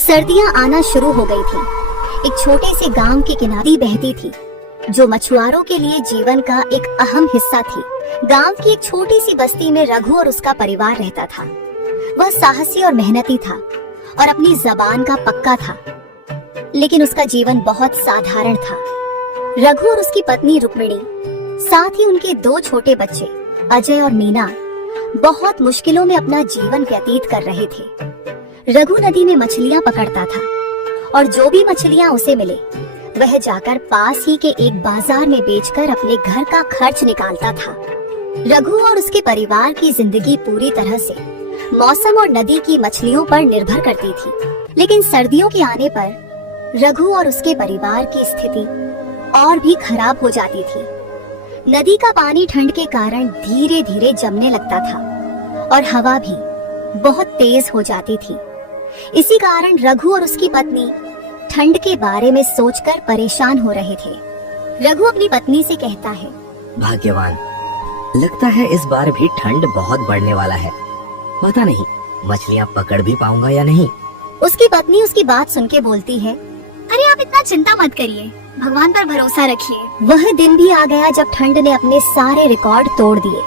सर्दियां आना शुरू हो गई थी। एक छोटे से गांव के किनारे बहती थी, जो मछुआरों के लिए जीवन का एक अहम हिस्सा थी। गांव की एक छोटी सी बस्ती में रघु और उसका परिवार रहता था। वह साहसी और मेहनती था और अपनी जबान का पक्का था, लेकिन उसका जीवन बहुत साधारण था। रघु और उसकी पत्नी रुक्मिणी, साथ ही उनके दो छोटे बच्चे अजय और मीना बहुत मुश्किलों में अपना जीवन व्यतीत कर रहे थे। रघु नदी में मछलियां पकड़ता था और जो भी मछलियां उसे मिले वह जाकर पास ही के एक बाजार में बेचकर अपने घर का खर्च निकालता था। रघु और उसके परिवार की जिंदगी पूरी तरह से मौसम और नदी की मछलियों पर निर्भर करती थी, लेकिन सर्दियों के आने पर रघु और उसके परिवार की स्थिति और भी खराब हो जाती थी। नदी का पानी ठंड के कारण धीरे धीरे जमने लगता था और हवा भी बहुत तेज हो जाती थी। इसी कारण रघु और उसकी पत्नी ठंड के बारे में सोचकर परेशान हो रहे थे। रघु अपनी पत्नी से कहता है, भाग्यवान, लगता है इस बार भी ठंड बहुत बढ़ने वाला है। पता नहीं मछलियाँ पकड़ भी पाऊंगा या नहीं। उसकी पत्नी उसकी बात सुन के बोलती है, अरे आप इतना चिंता मत करिए, भगवान पर भरोसा रखिए। वह दिन भी आ गया जब ठंड ने अपने सारे रिकॉर्ड तोड़ दिए।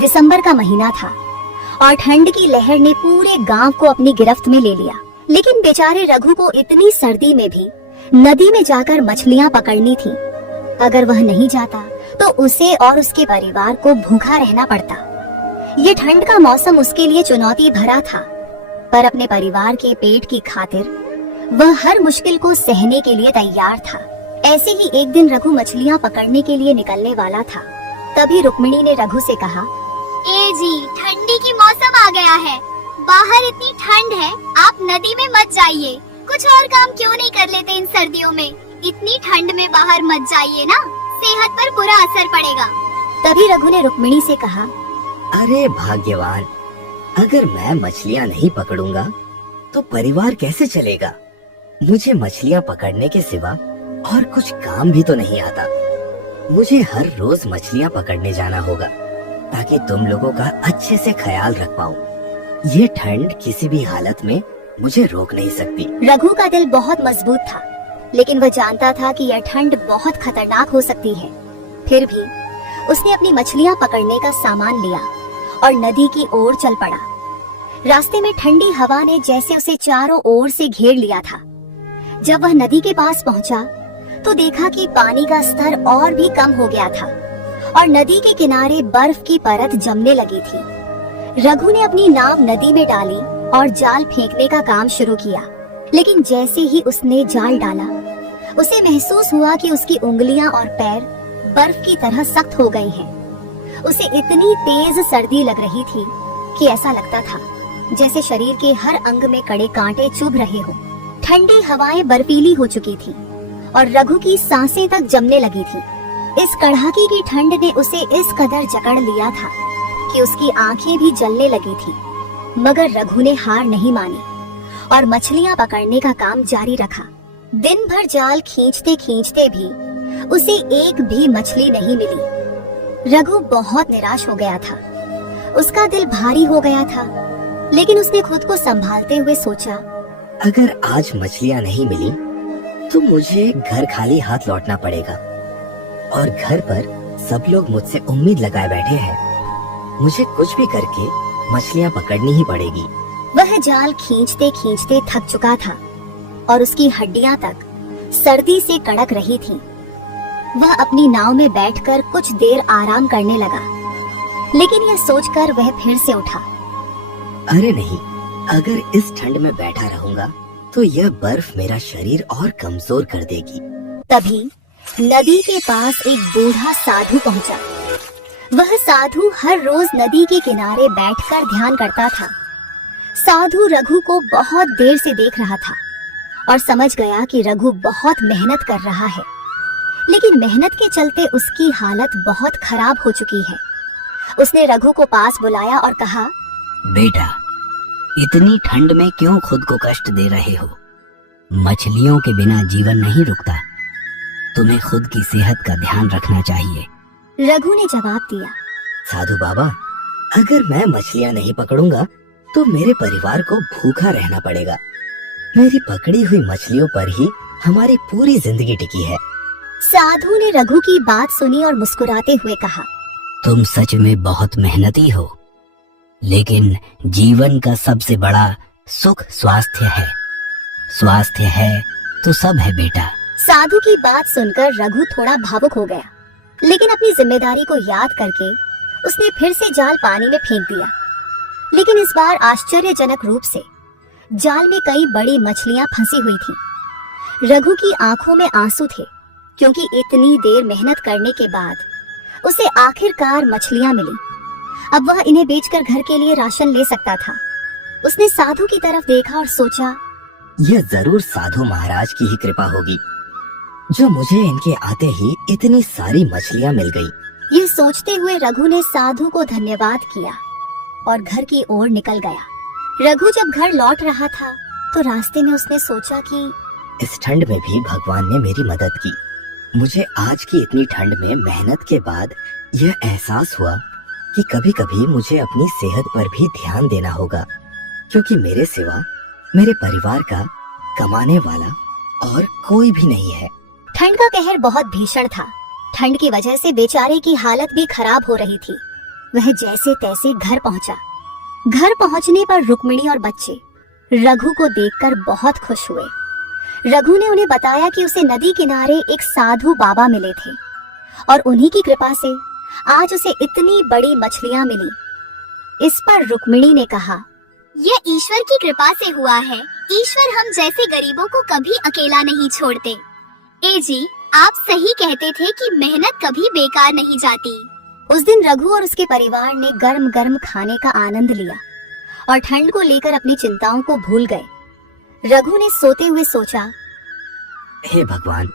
दिसंबर का महीना था और ठंड की लहर ने पूरे गांव को अपनी गिरफ्त में ले लिया। लेकिन बेचारे रघु को इतनी सर्दी में भी नदी में जाकर मछलियां पकड़नी थी। अगर वह नहीं जाता तो उसे और उसके परिवार को भूखा रहना पड़ता। ये ठंड का मौसम उसके लिए चुनौती भरा था, पर अपने परिवार के पेट की खातिर वह हर मुश्किल को सहने के लिए तैयार था। ऐसे ही एक दिन रघु मछलियां पकड़ने के लिए निकलने वाला था। तभी रुक्मिणी ने रघु से कहा, ए जी, ठंडी की मौसम आ गया है, बाहर इतनी ठंड है, आप नदी में मत जाइए। कुछ और काम क्यों नहीं कर लेते इन सर्दियों में? इतनी ठंड में बाहर मत जाइए ना, सेहत पर बुरा असर पड़ेगा। तभी रघु ने रुक्मिणी से कहा, अरे भाग्यवान, अगर मैं मछलियाँ नहीं पकड़ूंगा तो परिवार कैसे चलेगा? मुझे मछलियाँ पकड़ने के सिवा और कुछ काम भी तो नहीं आता। मुझे हर रोज मछलियाँ पकड़ने जाना होगा ताकि तुम लोगों का अच्छे से ख्याल रख पाऊँ। ये ठंड किसी भी हालत में मुझे रोक नहीं सकती। रघु का दिल बहुत मजबूत था, लेकिन वह जानता था कि यह ठंड बहुत खतरनाक हो सकती है। फिर भी उसने अपनी मछलियां पकड़ने का सामान लिया और नदी की ओर चल पड़ा। रास्ते में ठंडी हवा ने जैसे उसे चारों ओर से घेर लिया था। जब वह नदी के पास पहुंचा तो देखा कि पानी का स्तर और भी कम हो गया था और नदी के किनारे बर्फ की परत जमने लगी थी। रघु ने अपनी नाव नदी में डाली और जाल फेंकने का काम शुरू किया, लेकिन जैसे ही उसने जाल डाला उसे महसूस हुआ कि उसकी उंगलियां और पैर बर्फ की तरह सख्त हो गए हैं। उसे इतनी तेज सर्दी लग रही थी कि ऐसा लगता था जैसे शरीर के हर अंग में कड़े कांटे चुभ रहे हो। ठंडी हवाएं बर्फीली हो चुकी थी और रघु की सांसें तक जमने लगी थी। इस कड़ाके की ठंड ने उसे इस कदर जकड़ लिया था कि उसकी आंखें भी जलने लगी थी, मगर रघु ने हार नहीं मानी और मछलियां पकड़ने का काम जारी रखा। दिन भर जाल खींचते खींचते भी उसे एक भी मछली नहीं मिली। रघु बहुत निराश हो गया था, उसका दिल भारी हो गया था, लेकिन उसने खुद को संभालते हुए सोचा, अगर आज मछलियाँ नहीं मिली तो मुझे घर खाली हाथ लौटना पड़ेगा और घर पर सब लोग मुझसे उम्मीद लगाए बैठे हैं। मुझे कुछ भी करके मछलियाँ पकड़नी ही पड़ेगी। वह जाल खींचते खींचते थक चुका था और उसकी हड्डियां तक सर्दी से कड़क रही थीं। वह अपनी नाव में बैठकर कुछ देर आराम करने लगा, लेकिन यह सोचकर वह फिर से उठा, अरे नहीं, अगर इस ठंड में बैठा रहूंगा तो यह बर्फ मेरा शरीर और कमजोर कर देगी। तभी नदी के पास एक बूढ़ा साधु पहुंचा। वह साधु हर रोज नदी के किनारे बैठकर ध्यान करता था। साधु रघु को बहुत देर से देख रहा था और समझ गया कि रघु बहुत मेहनत कर रहा है, लेकिन मेहनत के चलते उसकी हालत बहुत खराब हो चुकी है। उसने रघु को पास बुलाया और कहा, बेटा, इतनी ठंड में क्यों खुद को कष्ट दे रहे हो? मछलियों के बिना जीवन नहीं रुकता। तुम्हें खुद की सेहत का ध्यान रखना चाहिए। रघु ने जवाब दिया, साधु बाबा, अगर मैं मछलियाँ नहीं पकड़ूंगा तो मेरे परिवार को भूखा रहना पड़ेगा। मेरी पकड़ी हुई मछलियों पर ही हमारी पूरी जिंदगी टिकी है। साधु ने रघु की बात सुनी और मुस्कुराते हुए कहा, तुम सच में बहुत मेहनती हो, लेकिन जीवन का सबसे बड़ा सुख स्वास्थ्य है। स्वास्थ्य है तो सब है बेटा। साधु की बात सुनकर रघु थोड़ा भावुक हो गया, लेकिन अपनी जिम्मेदारी को याद करके उसने फिर से जाल पानी में फेंक दिया। लेकिन इस बार आश्चर्यजनक रूप से जाल में कई बड़ी मछलियां फंसी हुई थीं। रघु की आंखों में आंसू थे, क्योंकि इतनी देर मेहनत करने के बाद उसे आखिरकार मछलियां मिली। अब वह इन्हें बेचकर घर के लिए राशन ले सकता था। उसने साधु की तरफ देखा और सोचा, यह जरूर साधु महाराज की ही कृपा होगी, जो मुझे इनके आते ही इतनी सारी मछलियां मिल गई। ये सोचते हुए रघु ने साधु को धन्यवाद किया और घर की ओर निकल गया। रघु जब घर लौट रहा था तो रास्ते में उसने सोचा कि इस ठंड में भी भगवान ने मेरी मदद की। मुझे आज की इतनी ठंड में मेहनत के बाद यह एहसास हुआ कि कभी कभी मुझे अपनी सेहत पर भी ध्यान देना होगा, क्योंकि मेरे सिवा मेरे परिवार का कमाने वाला और कोई भी नहीं है। ठंड का कहर बहुत भीषण था। ठंड की वजह से बेचारे की हालत भी खराब हो रही थी। वह जैसे तैसे घर पहुंचा। घर पहुंचने पर रुक्मिणी और बच्चे रघु को देखकर बहुत खुश हुए। रघु ने उन्हें बताया कि उसे नदी किनारे एक साधु बाबा मिले थे और उन्हीं की कृपा से आज उसे इतनी बड़ी मछलियां मिली। इस पर रुक्मिणी ने कहा, यह ईश्वर की कृपा से हुआ है। ईश्वर हम जैसे गरीबों को कभी अकेला नहीं छोड़ते। ए जी, आप सही कहते थे कि मेहनत कभी बेकार नहीं जाती। उस दिन रघु और उसके परिवार ने गर्म गर्म खाने का आनंद लिया और ठंड को लेकर अपनी चिंताओं को भूल गए। रघु ने सोते हुए सोचा, हे भगवान,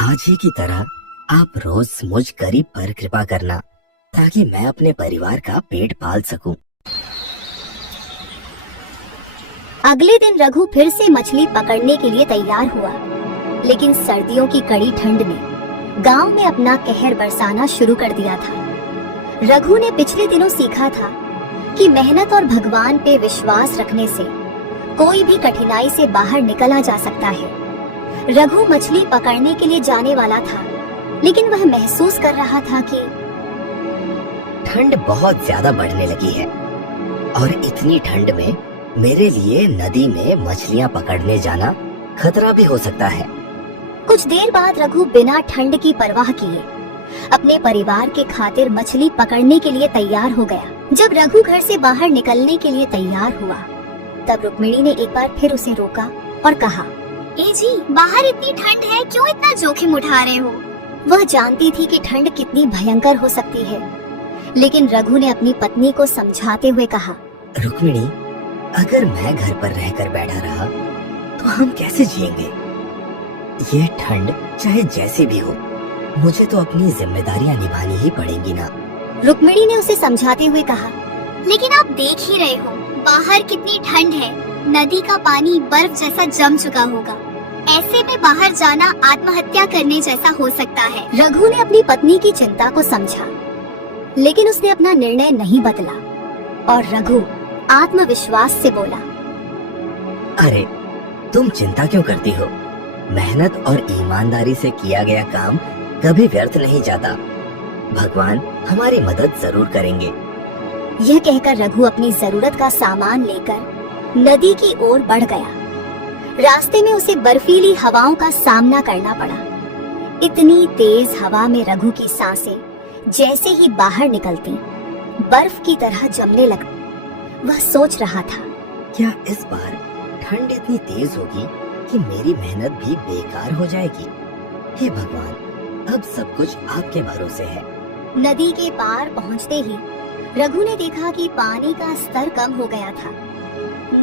आज ही की तरह आप रोज मुझ गरीब पर कृपा करना, ताकि मैं अपने परिवार का पेट पाल सकूं। अगले दिन रघु फिर से मछली पकड़ने के लिए तैयार हुआ, लेकिन सर्दियों की कड़ी ठंड ने गांव में अपना कहर बरसाना शुरू कर दिया था। रघु ने पिछले दिनों सीखा था कि मेहनत और भगवान पे विश्वास रखने से कोई भी कठिनाई से बाहर निकला जा सकता है। रघु मछली पकड़ने के लिए जाने वाला था, लेकिन वह महसूस कर रहा था कि ठंड बहुत ज्यादा बढ़ने लगी है और इतनी ठंड में मेरे लिए नदी में मछलियां पकड़ने जाना खतरा भी हो सकता है। कुछ देर बाद रघु बिना ठंड की परवाह किए अपने परिवार के खातिर मछली पकड़ने के लिए तैयार हो गया। जब रघु घर से बाहर निकलने के लिए तैयार हुआ, तब रुक्मिणी ने एक बार फिर उसे रोका और कहा, ए जी, बाहर इतनी ठंड है, क्यों इतना जोखिम उठा रहे हो? वह जानती थी कि ठंड कितनी भयंकर हो सकती है, लेकिन रघु ने अपनी पत्नी को समझाते हुए कहा, रुक्मिणी, अगर मैं घर पर रहकर बैठा रहा तो हम कैसे जिएंगे? ये ठंड चाहे जैसी भी हो, मुझे तो अपनी जिम्मेदारियां निभानी ही पड़ेंगी ना। रुक्मिणी ने उसे समझाते हुए कहा, लेकिन आप देख ही रहे हो बाहर कितनी ठंड है। नदी का पानी बर्फ जैसा जम चुका होगा। ऐसे में बाहर जाना आत्महत्या करने जैसा हो सकता है। रघु ने अपनी पत्नी की चिंता को समझा, लेकिन उसने अपना निर्णय नहीं बदला और रघु आत्मविश्वास से बोला, अरे, तुम चिंता क्यों करती हो? मेहनत और ईमानदारी से किया गया काम कभी व्यर्थ नहीं जाता। भगवान हमारी मदद जरूर करेंगे। यह कहकर रघु अपनी जरूरत का सामान लेकर नदी की ओर बढ़ गया। रास्ते में उसे बर्फीली हवाओं का सामना करना पड़ा। इतनी तेज हवा में रघु की सांसें जैसे ही बाहर निकलती बर्फ की तरह जमने लगी। वह सोच रहा था, क्या इस बार ठंड इतनी तेज होगी कि मेरी मेहनत भी बेकार हो जाएगी? हे भगवान, अब सब कुछ आपके भरोसे है। नदी के पार पहुंचते ही रघु ने देखा कि पानी का स्तर कम हो गया था।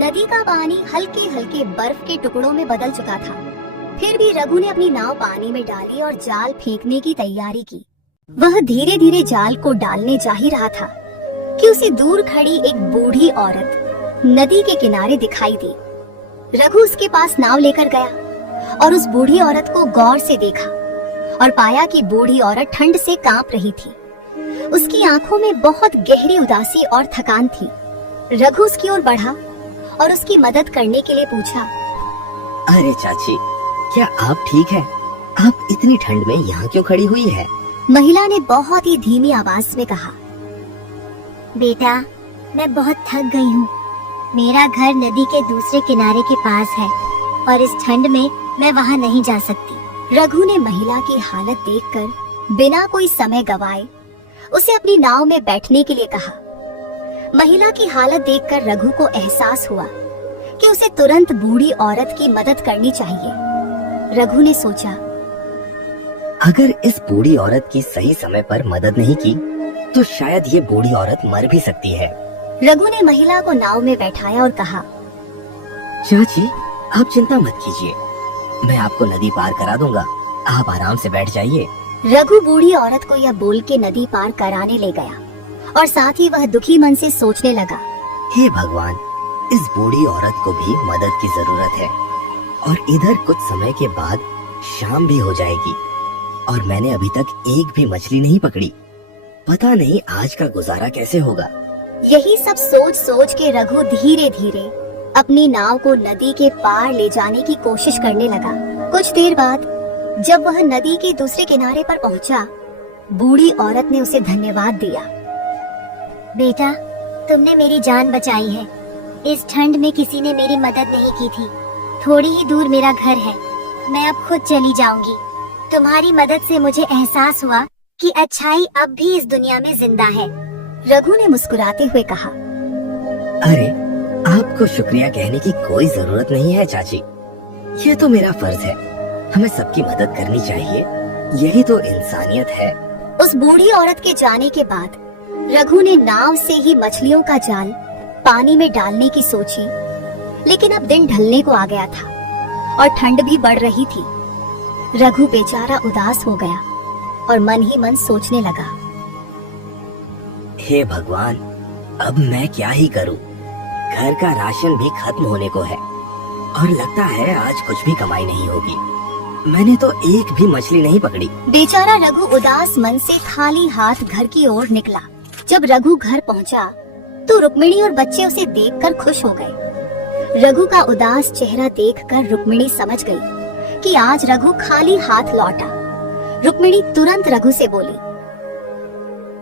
नदी का पानी हल्के हल्के बर्फ के टुकड़ों में बदल चुका था। फिर भी रघु ने अपनी नाव पानी में डाली और जाल फेंकने की तैयारी की। वह धीरे धीरे जाल को डालने जा ही रहा था कि उसे दूर खड़ी एक बूढ़ी औरत नदी के किनारे दिखाई दी। रघु उसके पास नाव लेकर गया और उस बूढ़ी औरत को गौर से देखा और पाया कि बूढ़ी औरत ठंड से कांप रही थी। उसकी आंखों में बहुत गहरी उदासी और थकान थी। रघु उसकी ओर बढ़ा और उसकी मदद करने के लिए पूछा, अरे चाची, क्या आप ठीक हैं? आप इतनी ठंड में यहाँ क्यों खड़ी हुई है? महिला ने बहुत ही धीमी आवाज में कहा। बेटा, मैं बहुत थक गई हूँ। मेरा घर नदी के दूसरे किनारे के पास है और इस ठंड में मैं वहाँ नहीं जा सकती। रघु ने महिला की हालत देखकर बिना कोई समय गवाए उसे अपनी नाव में बैठने के लिए कहा। महिला की हालत देखकर रघु को एहसास हुआ कि उसे तुरंत बूढ़ी औरत की मदद करनी चाहिए। रघु ने सोचा, अगर इस बूढ़ी औरत की सही समय पर मदद नहीं की तो शायद ये बूढ़ी औरत मर भी सकती है। रघु ने महिला को नाव में बैठाया और कहा, चाची, आप चिंता मत कीजिए, मैं आपको नदी पार करा दूंगा, आप आराम से बैठ जाइए। रघु बूढ़ी औरत को यह बोल के नदी पार कराने ले गया और साथ ही वह दुखी मन से सोचने लगा, हे भगवान, इस बूढ़ी औरत को भी मदद की जरूरत है और इधर कुछ समय के बाद शाम भी हो जाएगी और मैंने अभी तक एक भी मछली नहीं पकड़ी। पता नहीं आज का गुजारा कैसे होगा। यही सब सोच सोच के रघु धीरे धीरे अपनी नाव को नदी के पार ले जाने की कोशिश करने लगा। कुछ देर बाद जब वह नदी के दूसरे किनारे पर पहुंचा, बूढ़ी औरत ने उसे धन्यवाद दिया। बेटा, तुमने मेरी जान बचाई है। इस ठंड में किसी ने मेरी मदद नहीं की थी। थोड़ी ही दूर मेरा घर है, मैं अब खुद चली जाऊंगी। तुम्हारी मदद से मुझे एहसास हुआ कि अच्छाई अब भी इस दुनिया में जिंदा है। रघु ने मुस्कुराते हुए कहा, अरे, आपको शुक्रिया कहने की कोई जरूरत नहीं है चाची, ये तो मेरा फर्ज है। हमें सबकी मदद करनी चाहिए, यही तो इंसानियत है। उस बूढ़ी औरत के जाने के बाद रघु ने नाव से ही मछलियों का जाल पानी में डालने की सोची, लेकिन अब दिन ढलने को आ गया था और ठंड भी बढ़ रही थी। रघु बेचारा उदास हो गया और मन ही मन सोचने लगा, हे भगवान, अब मैं क्या ही करूं? घर का राशन भी खत्म होने को है और लगता है आज कुछ भी कमाई नहीं होगी। मैंने तो एक भी मछली नहीं पकड़ी। बेचारा रघु उदास मन से खाली हाथ घर की ओर निकला। जब रघु घर पहुंचा तो रुक्मिणी और बच्चे उसे देखकर खुश हो गए। रघु का उदास चेहरा देखकर रुक्मिणी समझ गई कि आज रघु खाली हाथ लौटा। रुक्मिणी तुरंत रघु से बोली,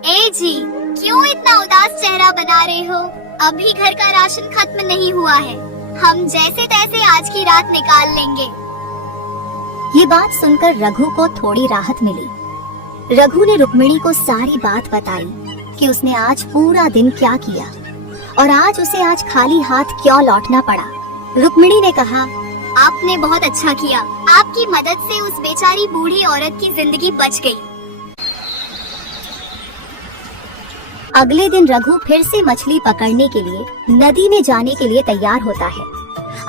ए जी, क्यों इतना उदास चेहरा बना रहे हो? अभी घर का राशन खत्म नहीं हुआ है। हम जैसे तैसे आज की रात निकाल लेंगे। ये बात सुनकर रघु को थोड़ी राहत मिली। रघु ने रुक्मिणी को सारी बात बताई कि उसने आज पूरा दिन क्या किया और आज खाली हाथ क्यों लौटना पड़ा। रुक्मिणी ने कहा, आपने बहुत अच्छा किया। आपकी मदद से उस बेचारी बूढ़ी औरत की जिंदगी बच गई। अगले दिन रघु फिर से मछली पकड़ने के लिए नदी में जाने के लिए तैयार होता है।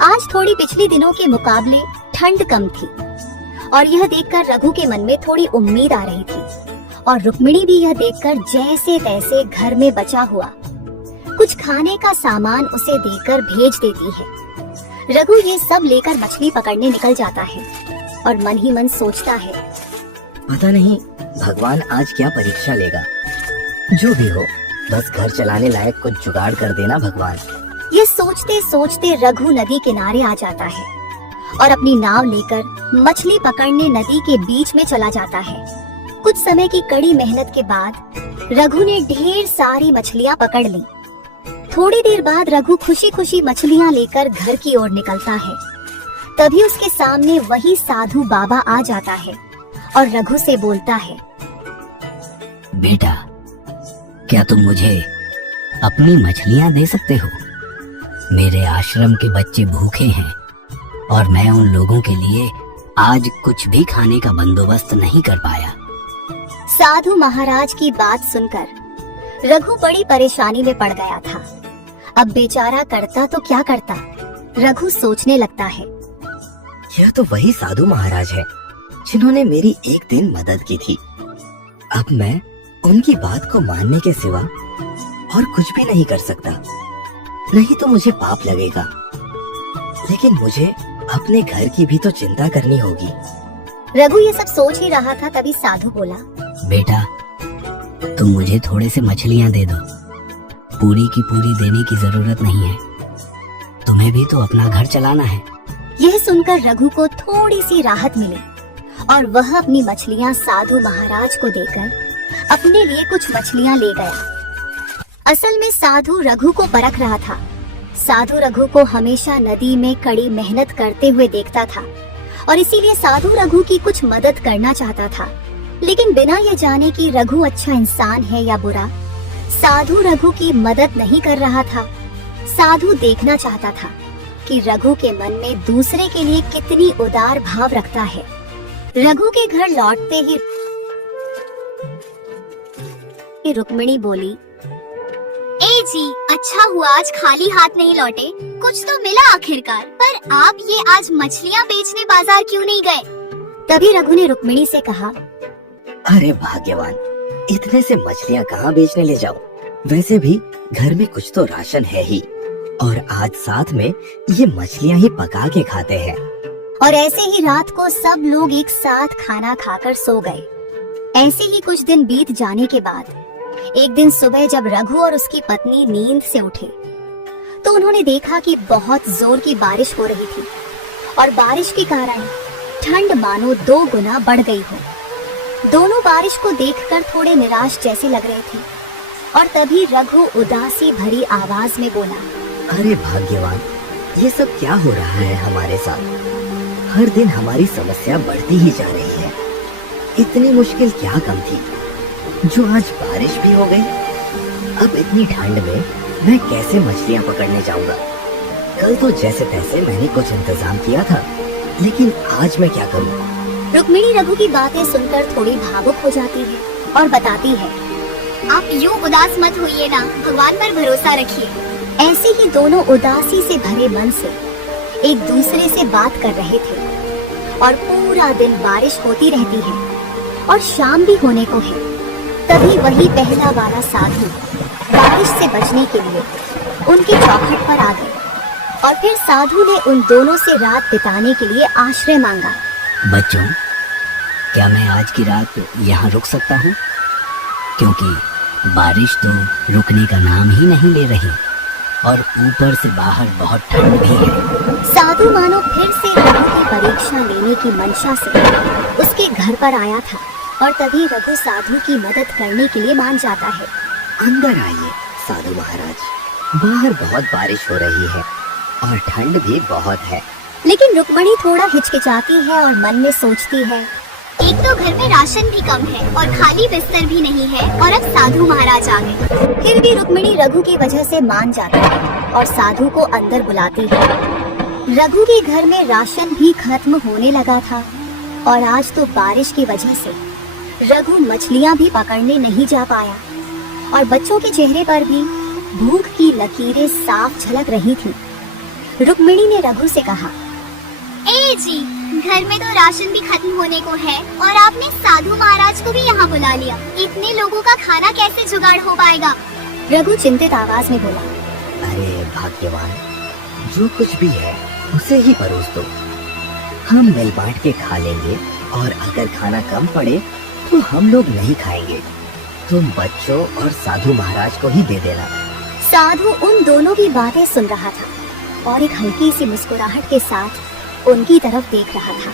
आज थोड़ी पिछले दिनों के मुकाबले ठंड कम थी और यह देखकर रघु के मन में थोड़ी उम्मीद आ रही थी और रुक्मिणी भी यह देखकर जैसे तैसे घर में बचा हुआ कुछ खाने का सामान उसे देकर भेज देती है। रघु ये सब लेकर मछली पकड़ने निकल जाता है और मन ही मन सोचता है, पता नहीं भगवान आज क्या परीक्षा लेगा। जो भी हो, बस घर चलाने लायक कुछ जुगाड़ कर देना भगवान। ये सोचते सोचते रघु नदी किनारे आ जाता है और अपनी नाव लेकर मछली पकड़ने नदी के बीच में चला जाता है। कुछ समय की कड़ी मेहनत के बाद रघु ने ढेर सारी मछलियां पकड़ ली। थोड़ी देर बाद रघु खुशी खुशी मछलियां लेकर घर की ओर निकलता है। तभी उसके सामने वही साधु बाबा आ जाता है और रघु से बोलता है, बेटा, क्या तुम मुझे अपनी मछलियां दे सकते हो? मेरे आश्रम के बच्चे भूखे हैं और मैं उन लोगों के लिए आज कुछ भी खाने का बंदोबस्त नहीं कर पाया। साधु महाराज की बात सुनकर रघु बड़ी परेशानी में पड़ गया था। अब बेचारा करता तो क्या करता। रघु सोचने लगता है, यह तो वही साधु महाराज है जिन्होंने मेरी एक दिन मदद की थी। अब मैं उनकी बात को मानने के सिवा और कुछ भी नहीं कर सकता, नहीं तो मुझे पाप लगेगा। लेकिन मुझे अपने घर की भी तो चिंता करनी होगी। रघु ये सब सोच ही रहा था, तभी साधु बोला, बेटा, तुम मुझे थोड़े से मछलियां दे दो। पूरी की पूरी देने की जरूरत नहीं है, तुम्हें भी तो अपना घर चलाना है। यह सुनकर रघु को थोड़ी सी राहत मिली और वह अपनी मछलियां साधु महाराज को देकर अपने लिए कुछ मछलियां ले गया। असल में साधु रघु को परख रहा था। साधु रघु को हमेशा नदी में कड़ी मेहनत करते हुए देखता था और इसीलिए साधु रघु की कुछ मदद करना चाहता था। लेकिन बिना ये जाने कि रघु अच्छा इंसान है या बुरा, साधु रघु की मदद नहीं कर रहा था। साधु देखना चाहता था कि रघु के मन में दूसरे के लिए कितनी उदार भाव रखता है। रघु के घर लौटते ही रुक्मिणी बोली, ए जी, अच्छा हुआ आज खाली हाथ नहीं लौटे, कुछ तो मिला आखिरकार। पर आप ये आज मछलियाँ बेचने बाजार क्यों नहीं गए? तभी रघु ने रुक्मिणी से कहा, अरे भाग्यवान, इतने से मछलियाँ कहाँ बेचने ले जाऊं? वैसे भी घर में कुछ तो राशन है ही, और आज साथ में ये मछलियाँ ही पका के खाते हैं। और ऐसे ही रात को सब लोग एक साथ खाना खाकर सो गए। ऐसे ही कुछ दिन बीत जाने के बाद एक दिन सुबह जब रघु और उसकी पत्नी नींद से उठे तो उन्होंने देखा कि बहुत जोर की बारिश हो रही थी और बारिश के कारण ठंड मानो 2 गुना बढ़ गई हो। दोनों बारिश को देखकर थोड़े निराश जैसे लग रहे थे और तभी रघु उदासी भरी आवाज में बोला, अरे भाग्यवान, ये सब क्या हो रहा है हमारे साथ? हर दिन हमारी समस्या बढ़ती ही जा रही है। इतनी मुश्किल क्या कम थी जो आज बारिश भी हो गई? अब इतनी ठंड में मैं कैसे मछलियाँ पकड़ने जाऊंगा? कल तो जैसे तैसे मैंने कुछ इंतजाम किया था, लेकिन आज मैं क्या करूँ? रुक्मिणी रघु की बातें सुनकर थोड़ी भावुक हो जाती है और बताती है, आप यूँ उदास मत होइए ना, भगवान पर भरोसा रखिए। ऐसे ही दोनों उदासी से भरे मन से एक दूसरे से बात कर रहे थे और पूरा दिन बारिश होती रहती है और शाम भी होने को है। तभी वही पहला वाला साधु बारिश से बचने के लिए उनकी चौखट पर आ गए और फिर साधु ने उन दोनों से रात बिताने के लिए आश्रय मांगा। बच्चों, क्या मैं आज की रात यहाँ रुक सकता हूँ? क्योंकि बारिश तो रुकने का नाम ही नहीं ले रही और ऊपर से बाहर बहुत ठंड भी है। साधु मानो फिर से रघु की परीक्षा लेने की मंशा से उसके घर पर आया था और तभी रघु साधु की मदद करने के लिए मान जाता है। अंदर आइए साधु महाराज, बाहर बहुत बारिश हो रही है और ठंड भी बहुत है। लेकिन रुक्मिणी थोड़ा हिचकिचाती है और मन में सोचती है, एक तो घर में राशन भी कम है और खाली बिस्तर भी नहीं है और अब साधु महाराज आ गए। फिर भी रुक्मिणी रघु की वजह से मान जाती है और साधु को अंदर बुलाती है। रघु के घर में राशन भी खत्म होने लगा था और आज तो बारिश की वजह से रघु मछलियां भी पकड़ने नहीं जा पाया और बच्चों के चेहरे पर भी भूख की लकीरें साफ झलक रही थी। रुक्मिणी ने रघु से कहा, ए जी, घर में तो राशन भी खत्म होने को है और आपने साधु महाराज को भी यहाँ बुला लिया। इतने लोगों का खाना कैसे जुगाड़ हो पाएगा? रघु चिंतित आवाज में बोला, अरे भाग्यवान, जो कुछ भी है उसे ही परोस दो। हम मिल बांट के खा लेंगे और अगर खाना कम पड़े तो हम लोग नहीं खाएंगे। तुम बच्चों और साधु महाराज को ही दे देना। साधु उन दोनों की बातें सुन रहा था और एक हल्की सी मुस्कुराहट के साथ उनकी तरफ देख रहा था।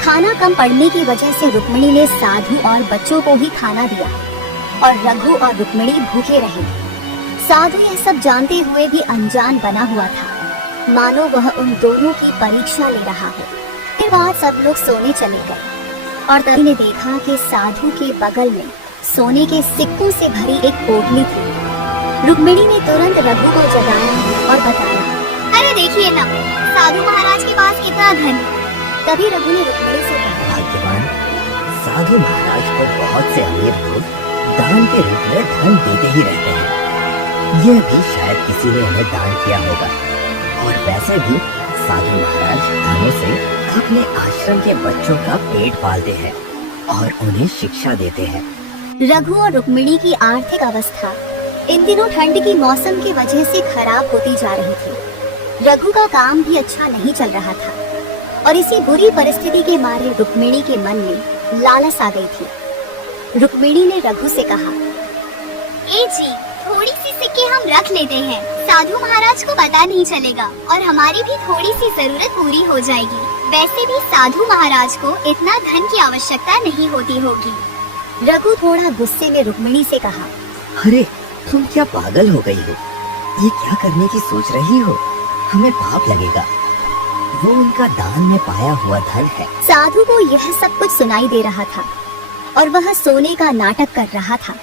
खाना कम पड़ने की वजह से रुक्मिणी ने साधु और बच्चों को ही खाना दिया और रघु और रुक्मिणी भूखे रहे। साधु यह सब जानते हुए भी अनजान बना हुआ था, मानो वह उन दोनों की परीक्षा ले रहा हो। फिर बाद सब लोग सोने चले गए और तभी ने देखा कि साधु के बगल में सोने के सिक्कों से भरी एक पोटली थी। रुक्मिणी ने तुरंत रघु को जगाया और बताया, अरे देखिए ना, साधु महाराज के पास कितना धन है। तभी रघु ने रुक्मिणी से कहा, भाग्यवान, साधु महाराज को बहुत से अमीर लोग दान के रूप में धन देते ही रहते हैं। यह भी शायद किसी ने उन्हें दान किया होगा। और वैसे भी साधु महाराज दानों से अपने आश्रम के बच्चों का पेट पालते हैं और उन्हें शिक्षा देते हैं। रघु और रुक्मिणी की आर्थिक अवस्था इन दिनों ठंड की मौसम की वजह से खराब होती जा रही थी। रघु का काम भी अच्छा नहीं चल रहा था और इसी बुरी परिस्थिति के मारे रुक्मिणी के मन में लालच आ गई थी। रुक्मिणी ने रघु से कहा, ए जी, थोड़ी सी सिक्के हम रख लेते हैं, साधु महाराज को पता नहीं चलेगा और हमारी भी थोड़ी सी जरूरत पूरी हो जाएगी। वैसे भी साधु महाराज को इतना धन की आवश्यकता नहीं होती होगी। रघु थोड़ा गुस्से में रुक्मिणी से कहा, अरे तुम क्या पागल हो गई हो? ये क्या करने की सोच रही हो? हमें पाप लगेगा। वो उनका दान में पाया हुआ धन है। साधु को यह सब कुछ सुनाई दे रहा था और वह सोने का नाटक कर रहा था।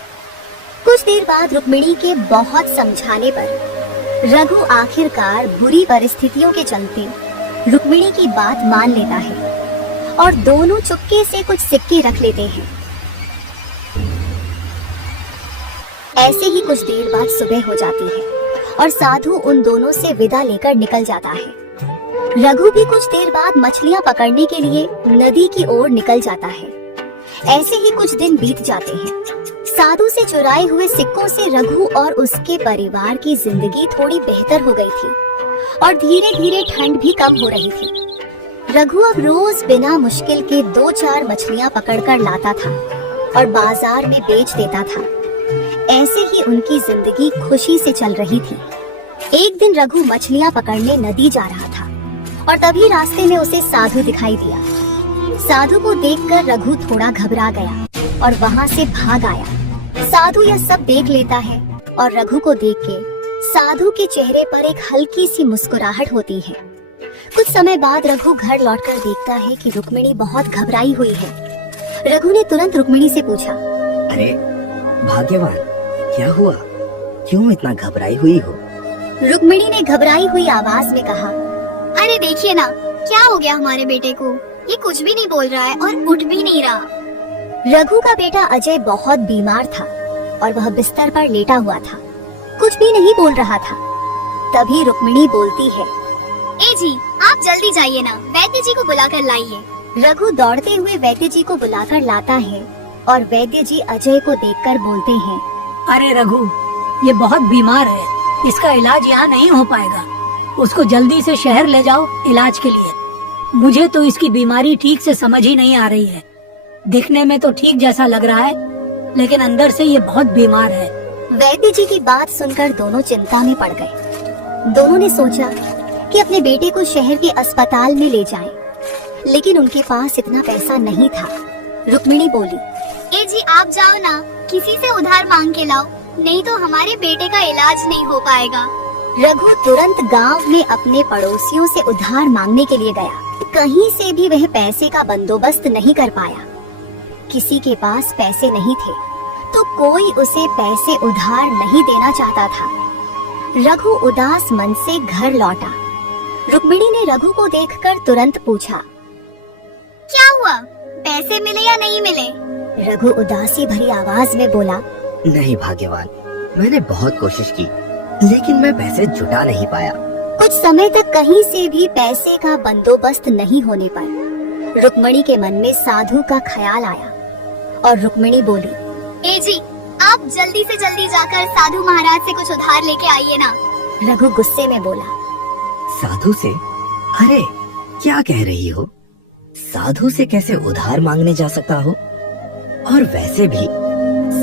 कुछ देर बाद रुक्मिणी के बहुत समझाने पर रघु आखिरकार बुरी परिस्थितियों के चलते रुक्मिणी की बात मान लेता है और दोनों चुपके से कुछ सिक्के रख लेते हैं। ऐसे ही कुछ देर बाद सुबह हो जाती है और साधु उन दोनों से विदा लेकर निकल जाता है। रघु भी कुछ देर बाद मछलियां पकड़ने के लिए नदी की ओर निकल जाता है। ऐसे ही कुछ दिन बीत जाते हैं। साधु से चुराए हुए सिक्कों से रघु और उसके परिवार की जिंदगी थोड़ी बेहतर हो गई थी और धीरे धीरे ठंड भी कम हो रही थी। रघु अब रोज बिना मुश्किल के 2-4 मछलियां पकड़कर लाता था और बाजार में बेच देता था। ऐसे ही उनकी जिंदगी खुशी से चल रही थी। एक दिन रघु मछलियां पकड़ने नदी जा रहा था और तभी रास्ते में उसे साधु दिखाई दिया। साधु को देखकर रघु थोड़ा घबरा गया और वहाँ से भाग आया। साधु यह सब देख लेता है और रघु को देख के साधु के चेहरे पर एक हल्की सी मुस्कुराहट होती है। कुछ समय बाद रघु घर लौटकर देखता है कि रुक्मिणी बहुत घबराई हुई है। रघु ने तुरंत रुक्मिणी से पूछा, अरे भाग्यवान, क्या हुआ? क्यों इतना घबराई हुई हो? रुक्मिणी ने घबराई हुई आवाज में कहा, अरे देखिए ना, क्या हो गया हमारे बेटे को? ये कुछ भी नहीं बोल रहा है और उठ भी नहीं रहा। रघु का बेटा अजय बहुत बीमार था और वह बिस्तर पर लेटा हुआ था, कुछ भी नहीं बोल रहा था। तभी रुक्मिणी बोलती है, ए जी, आप जल्दी जाइए ना, वैद्य जी को बुलाकर लाइए। रघु दौड़ते हुए वैद्य जी को बुलाकर लाता है और वैद्य जी अजय को देखकर बोलते हैं, अरे रघु, ये बहुत बीमार है, इसका इलाज यहाँ नहीं हो पाएगा। उसको जल्दी से शहर ले जाओ इलाज के लिए। मुझे तो इसकी बीमारी ठीक से समझ ही नहीं आ रही है। दिखने में तो ठीक जैसा लग रहा है, लेकिन अंदर से ये बहुत बीमार है। वैद्य जी की बात सुनकर दोनों चिंता में पड़ गए। दोनों ने सोचा कि अपने बेटे को शहर के अस्पताल में ले जाएं, लेकिन उनके पास इतना पैसा नहीं था। रुक्मिणी बोली, ए जी, आप जाओ ना, किसी से उधार मांग के लाओ, नहीं तो हमारे बेटे का इलाज नहीं हो पाएगा। रघु तुरंत गांव में अपने पड़ोसियों से उधार मांगने के लिए गया। कहीं से भी वह पैसे का बंदोबस्त नहीं कर पाया। किसी के पास पैसे नहीं थे तो कोई उसे पैसे उधार नहीं देना चाहता था। रघु उदास मन से घर लौटा। रुक्मिणी ने रघु को देखकर तुरंत पूछा, क्या हुआ, पैसे मिले या नहीं मिले? रघु उदासी भरी आवाज में बोला, नहीं भाग्यवान, मैंने बहुत कोशिश की, लेकिन मैं पैसे जुटा नहीं पाया। कुछ समय तक कहीं से भी पैसे का बंदोबस्त नहीं होने पर रुक्मिणी के मन में साधु का ख्याल आया और रुक्मिणी बोली, ए जी, आप जल्दी से जल्दी जाकर साधु महाराज से कुछ उधार लेके आइए ना। रघु गुस्से में बोला, साधु से? अरे क्या कह रही हो? साधु से कैसे उधार मांगने जा सकता हो? और वैसे भी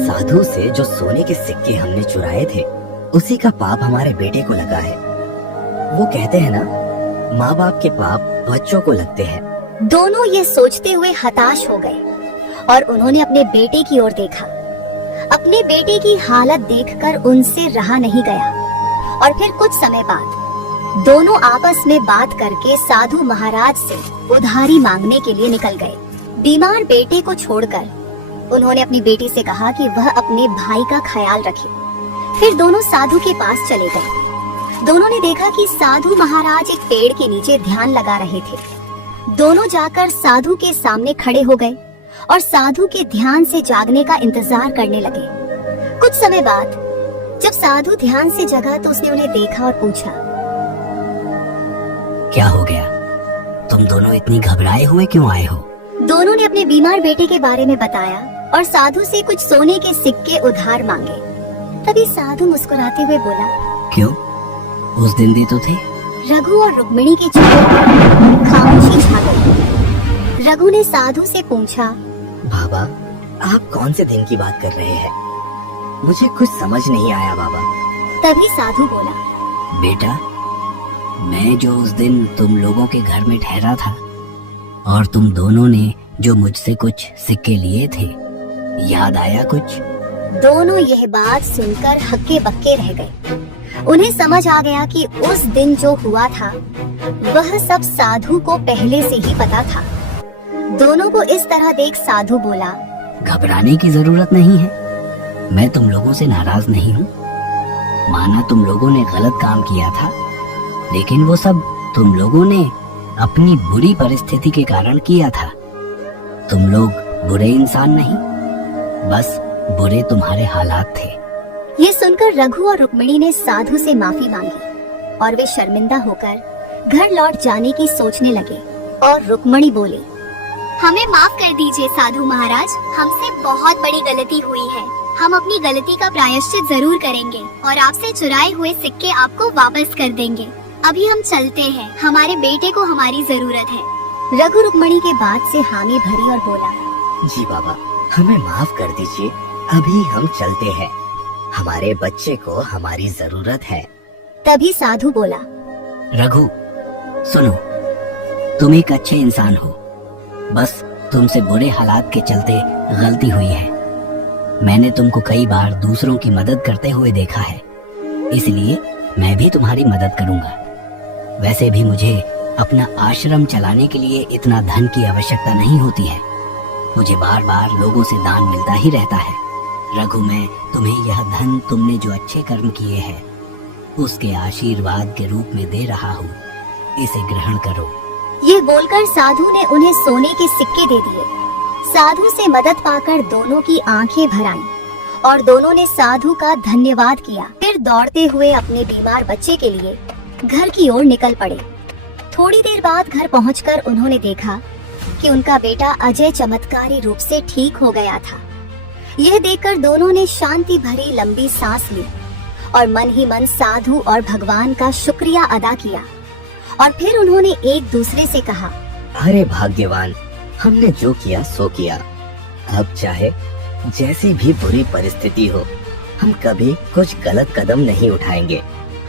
साधु से जो सोने के सिक्के हमने चुराए थे, उसी का पाप हमारे बेटे को लगा है। वो कहते हैं ना, माँ बाप के पाप बच्चों को लगते हैं। दोनों ये सोचते हुए हताश हो गए और उन्होंने अपने बेटे की ओर देखा। अपने बेटे की हालत देखकर उनसे रहा नहीं गया और फिर कुछ समय बाद दोनों आपस में बात करके साधु महाराज से उधारी मांगने के लिए निकल गए। बीमार बेटे को छोड़कर उन्होंने अपनी बेटी से कहा कि वह अपने भाई का ख्याल रखे। फिर दोनों साधु के पास चले गए। दोनों ने देखा कि साधु महाराज एक पेड़ के नीचे ध्यान लगा रहे थे। दोनों जाकर साधु के सामने खड़े हो गए और साधु के ध्यान से जागने का इंतजार करने लगे। कुछ समय बाद जब साधु ध्यान से जगा तो उसने उन्हें देखा और पूछा, क्या हो गया? तुम दोनों इतनी घबराए हुए क्यों आए हो? दोनों ने अपने बीमार बेटे के बारे में बताया और साधु से कुछ सोने के सिक्के उधार मांगे। तभी साधु मुस्कुराते हुए बोला, क्यों? उस दिन भी तो थे। रघु और रुक्मिणी के चेहरे पर खामोशी छा गई। रघु ने साधु से पूछा, बाबा, आप कौन से दिन की बात कर रहे हैं? मुझे कुछ समझ नहीं आया बाबा। तभी साधु बोला, बेटा, मैं जो उस दिन तुम लोगों के घर में ठहरा था और तुम दोनों ने जो मुझसे कुछ सिक्के लिए थे, याद आया कुछ? दोनों यह बात सुनकर हक्के बक्के रह गए। उन्हें समझ आ गया कि उस दिन जो हुआ था वह सब साधु को पहले से ही पता था। दोनों को इस तरह देख साधु बोला, घबराने की जरूरत नहीं है, मैं तुम लोगों से नाराज नहीं हूँ। माना तुम लोगों ने गलत काम किया था, लेकिन वो सब तुम लोगों ने अपनी बुरी परिस्थिति के कारण किया था। तुम लोग बुरे इंसान नहीं, बस बुरे तुम्हारे हालात थे। ये सुनकर रघु और रुक्मिणी ने साधु से माफी मांगी और वे शर्मिंदा होकर घर लौट जाने की सोचने लगे। और रुक्मिणी बोली, हमें माफ कर दीजिए साधु महाराज, हमसे बहुत बड़ी गलती हुई है। हम अपनी गलती का प्रायश्चित जरूर करेंगे और आपसे चुराए हुए सिक्के आपको वापस कर देंगे। अभी हम चलते हैं, हमारे बेटे को हमारी जरूरत है। रघु रुक्मिणी के बात से हामी भरी और बोला, जी बाबा, हमें माफ कर दीजिए, अभी हम चलते हैं, हमारे बच्चे को हमारी जरूरत है। तभी साधु बोला, रघु सुनो, तुम एक अच्छे इंसान हो, बस तुमसे बुरे हालात के चलते गलती हुई है। मैंने तुमको कई बार दूसरों की मदद करते हुए देखा है, इसलिए मैं भी तुम्हारी मदद करूंगा। वैसे भी मुझे अपना आश्रम चलाने के लिए इतना धन की आवश्यकता नहीं होती है, मुझे बार बार लोगों से दान मिलता ही रहता है। रघु, मैं तुम्हें यह धन तुमने जो अच्छे कर्म किए हैं उसके आशीर्वाद के रूप में दे रहा हूँ, इसे ग्रहण करो। ये बोलकर साधु ने उन्हें सोने के सिक्के दे दिए। साधु से मदद पाकर दोनों की आंखें भर आईं और दोनों ने साधु का धन्यवाद किया। फिर दौड़ते हुए अपने बीमार बच्चे के लिए घर की ओर निकल पड़े। थोड़ी देर बाद घर पहुंचकर उन्होंने देखा कि उनका बेटा अजय चमत्कारी रूप से ठीक हो गया था। यह देखकर दोनों ने शांति भरी लंबी सांस ली और मन ही मन साधु और भगवान का शुक्रिया अदा किया। और फिर उन्होंने एक दूसरे से कहा, अरे भाग्यवान, हमने जो किया सो किया। अब चाहे जैसी भी बुरी परिस्थिति हो, हम कभी कुछ गलत कदम नहीं उठाएंगे।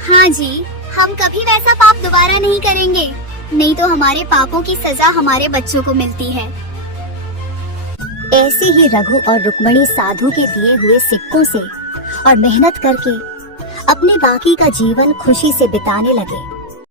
हाँ जी, हम कभी वैसा पाप दोबारा नहीं करेंगे, नहीं तो हमारे पापों की सजा हमारे बच्चों को मिलती है। ऐसे ही रघु और रुक्मिणी साधु के दिए हुए सिक्कों से और मेहनत करके अपने बाकी का जीवन खुशी से बिताने लगे।